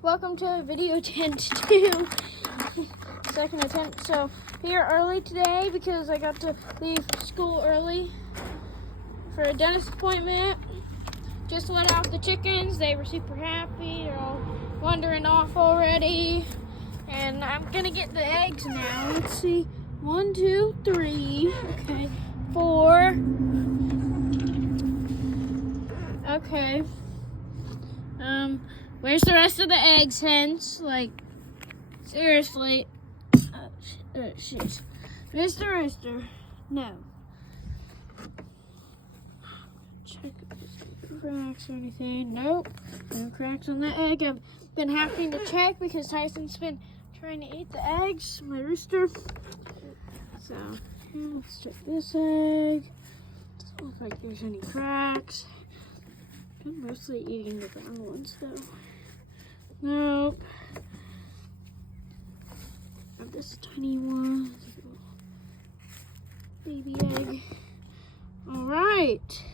welcome to video attempt 2. Second attempt. So here early today because I got to leave school early for a dentist appointment. Just let out the chickens. They were super happy. They're all wandering off already. And I'm gonna get the eggs now. Let's see. 1, 2, 3. Okay. 4. Okay. Where's the rest of the eggs, hens? Like, seriously. Oh, shit. Mr. Rooster. No. Check if there's any cracks or anything. Nope. No cracks on the egg. I've been having to check because Tyson's been trying to eat the eggs, my rooster. So, here, let's check this egg. Doesn't look like there's any cracks. I'm mostly eating the brown ones though. Nope. Got this tiny one. Baby egg. Alright.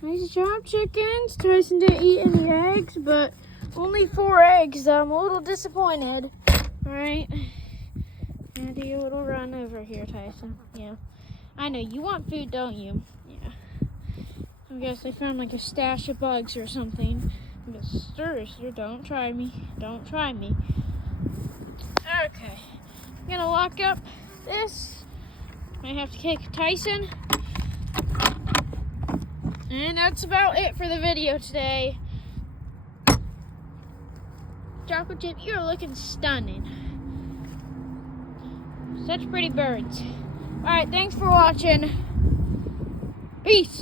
Nice job, chickens. Tyson didn't eat any eggs, but only 4 eggs. I'm a little disappointed. Alright. Gonna do a little run over here, Tyson. Yeah. I know, you want food, don't you? Yeah. I guess they found like a stash of bugs or something. Mr. Rooster, don't try me. Don't try me. Okay. I'm gonna lock up this. Might have to kick Tyson. And that's about it for the video today. Chocolate Chip, you're looking stunning. Such pretty birds. Alright, thanks for watching. Peace.